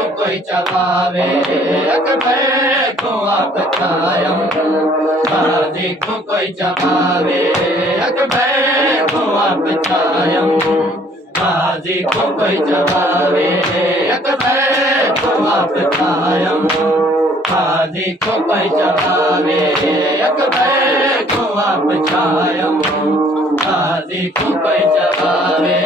कोई चबावे अकबर को आप छायम बाजी को कोई चबावे अकबर को आप छायम बाजी को कोई चबावे अकबर को आप छायम बाजी को कोई चबावे अकबर को आप छायम बाजी को कोई चबावे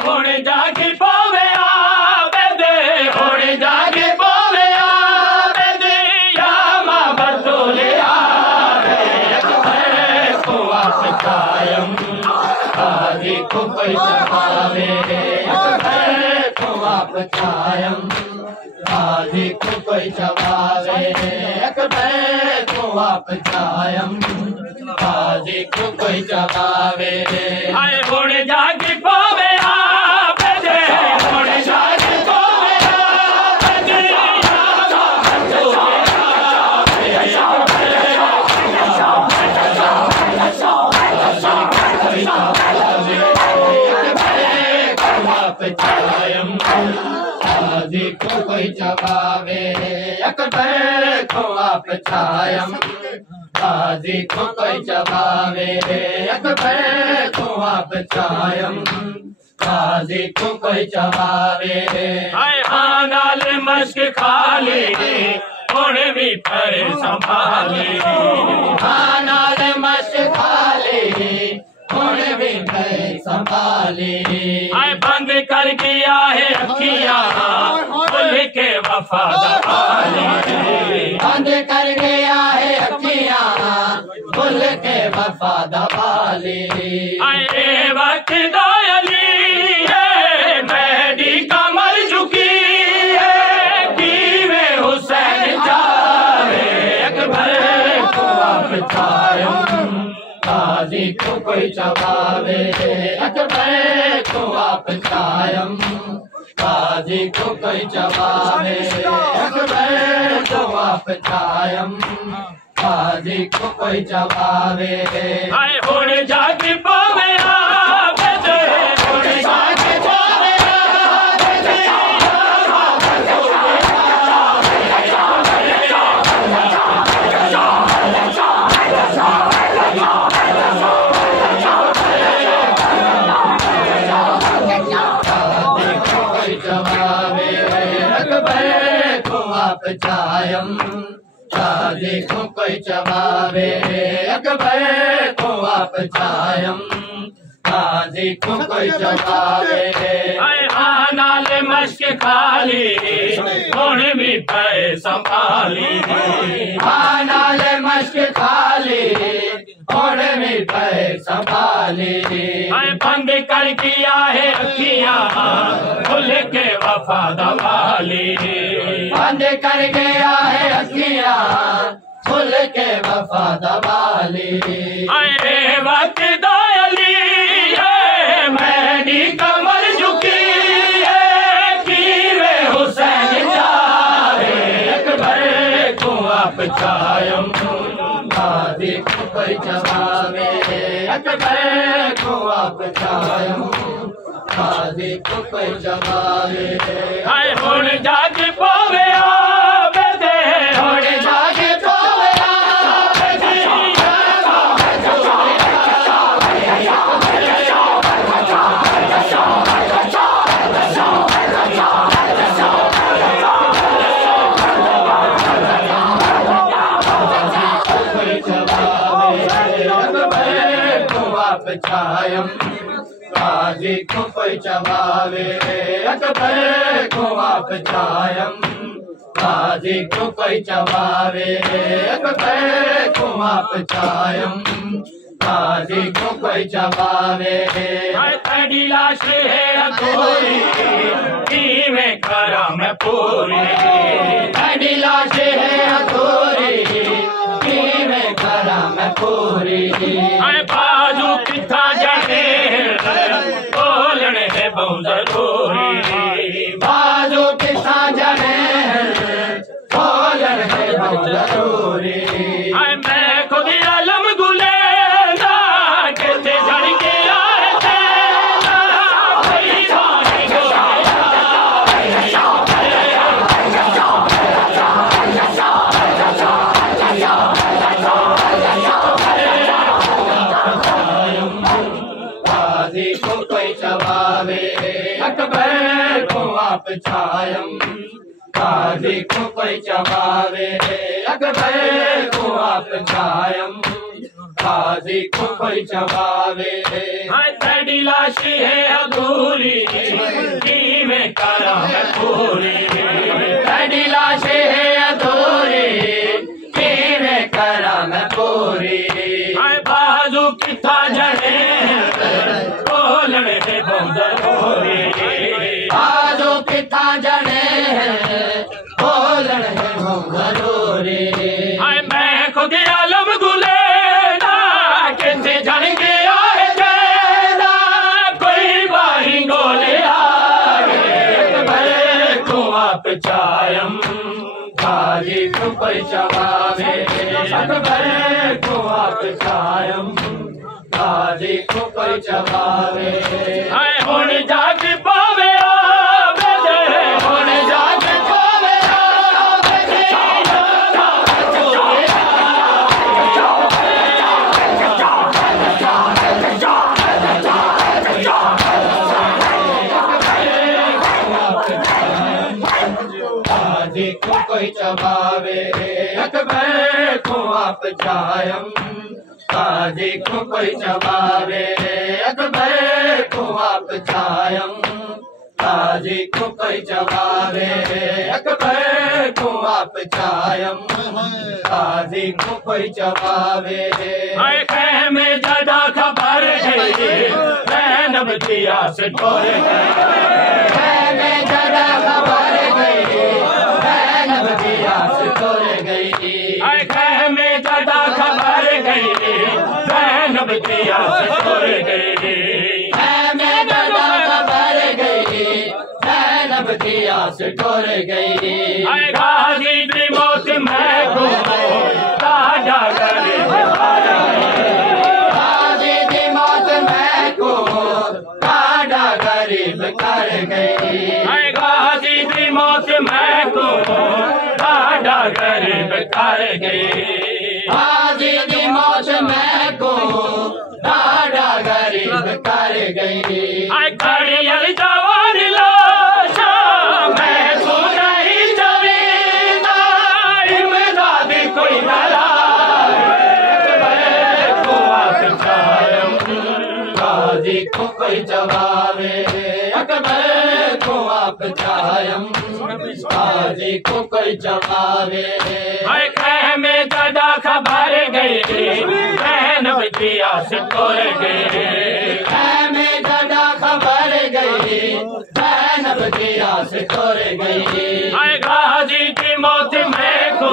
होने जाके पावे आवे दे होने जाके पावे आवे दे या मां बरतोले आवे अकबर को आप छायम बाजी को कोई चबावे अकबर को आप छायम बाजी को कोई चबावे अकबर को आप छायम बाजी को कोई चबावे आए होने जाके पावे आवे दे होने जाके पावे आवे दे बाजी को कोई चबावे अकबर को आप छायम बाजी को कोई चबावे अकबर को आप छायम बाजी को कोई चबावे नाल मश्क खाली होने भी पर संभाले नाल मश्क खाली होने भी पर संभाले बंद कर दिया है अखियां खुल के वफादार बंद कर गया है अखियां खुल के वफादार आए वक्त दयाली है मेरी कमर झुकी है कि में हुसैन जावे अकबर को आप छायम बाजी को कोई चबावे अकबर को आप छायम बाजी को कोई चबावे अकबर को आप छायम बाजी को कोई चबावे आए होने जाके पावे आवे दे होने जाके पावे आवे दे अकबर को आप छायम बाजी को कोई चबावे अकबर को आप छायम बाजी को कोई चबावे नाल मश्क खाली होने भी पे संभाली नाल मश्क खाली होने भी पे संभाली बंद कर किया है अखियां खुल के वफादारी बंद कर गया है अखियां खुल के वफादारी वक्त दयाली है मेरी कमर झुकी है कि वे हुसैन जावे अकबर को आप छायम बाजी को कोई चबावे अकबर को आप छायम बाजी को कोई चबावे होने जाके पावे आवे दे होने जाके पावे आवे दे छायम बाजी को कोई चबावे अकबर को आप छायम बाजी को कोई चबावे अकबर को आप छायम बाजी को कोई चबावे तेरी लाश है अधूरी में करम पूरी तेरी लाश है अधूरी में करम पूरी पूरी हाय मैं खुद आलम गुलेदा कहते जड़ के आए तेरा कोई बारी गाजी को कोई जवाबे अकबर को आप छायम गाजी को कोई जवाबे अकबर को आप छायम गाजी को कोई जवाबे हाय तेरी लाशी है अधूरी की में करम पूरी तेरी लाशी है अधूरी की में करम पूरी हाय बाजू किथा जड़े बोलने से बंदर पूरी बाजू किथा जड़े बोलन है जरूरी हाय मैं खुद आलम गुलेदा कहते जड़ के आए तेरा कोई बारी गोले आए तू आप छायम गाजी को कोई जवाबे अकबर को आप छायम गाजी को कोई जवाबे हाय हुण जाग पावे आवे दे हुण जाग पावे आवे दे गाजी को कोई जवाबे अकबर को आप छायम गाजी को कोई जवाबे अकबर को आप छायम गाजी को कोई जवाबे अकबर को आप छायम गाजी को कोई जवाबे हाय खेमे ज्यादा खबर गई रैनब दिया से टोर मैं जरा खबर गई रैनब दिया से तोड़ गई हाय खेमे ज्यादा खबर गई रैनब दिया से टोर गई मैं जरा खबर गई रैनब दिया से तोड़ गई हाय गाजी की मौत मैं को दादा करे गाजी की मौत मैं को काड़ा गरीब कर गई हाय गाजी की मौत मैं को दादा गरीब कर गई गाजी की मौत मैं को काड़ा गरीब कर गई हाय खड़ी अली जवान लाशा मैं तो नहीं जमींदा इमदाद कोई नला को आप छायम गाजी को कोई जवाबे अकबर को आप छायम गाजी को कोई जवाबे हाय खेमे ज्यादा खबर गई रैनब दिया से तोड़ गई मैं जदा खबर गई रैनब दिया से तोड़ गई हाय गाजी की मौत मैं को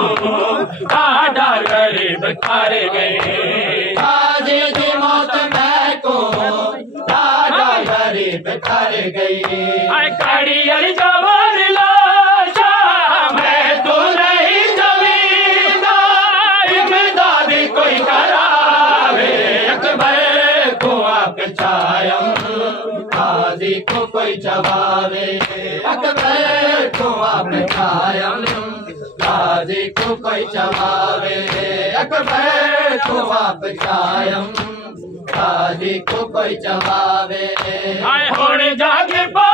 दादा गरीब कर गई गाजी की मौत मैं को दादा गरीब कर गई हाय खड़ी अली जवान लाशा मैं तो नहीं जमींदा इमदाद कोई करावे अकबर को आप छायम गाजी को कोई जवाबे अकबर को आप छायम गाजी को कोई जवाबे अकबर को आप छायम गाजी को कोई जवाबे हाय हुण जाग पा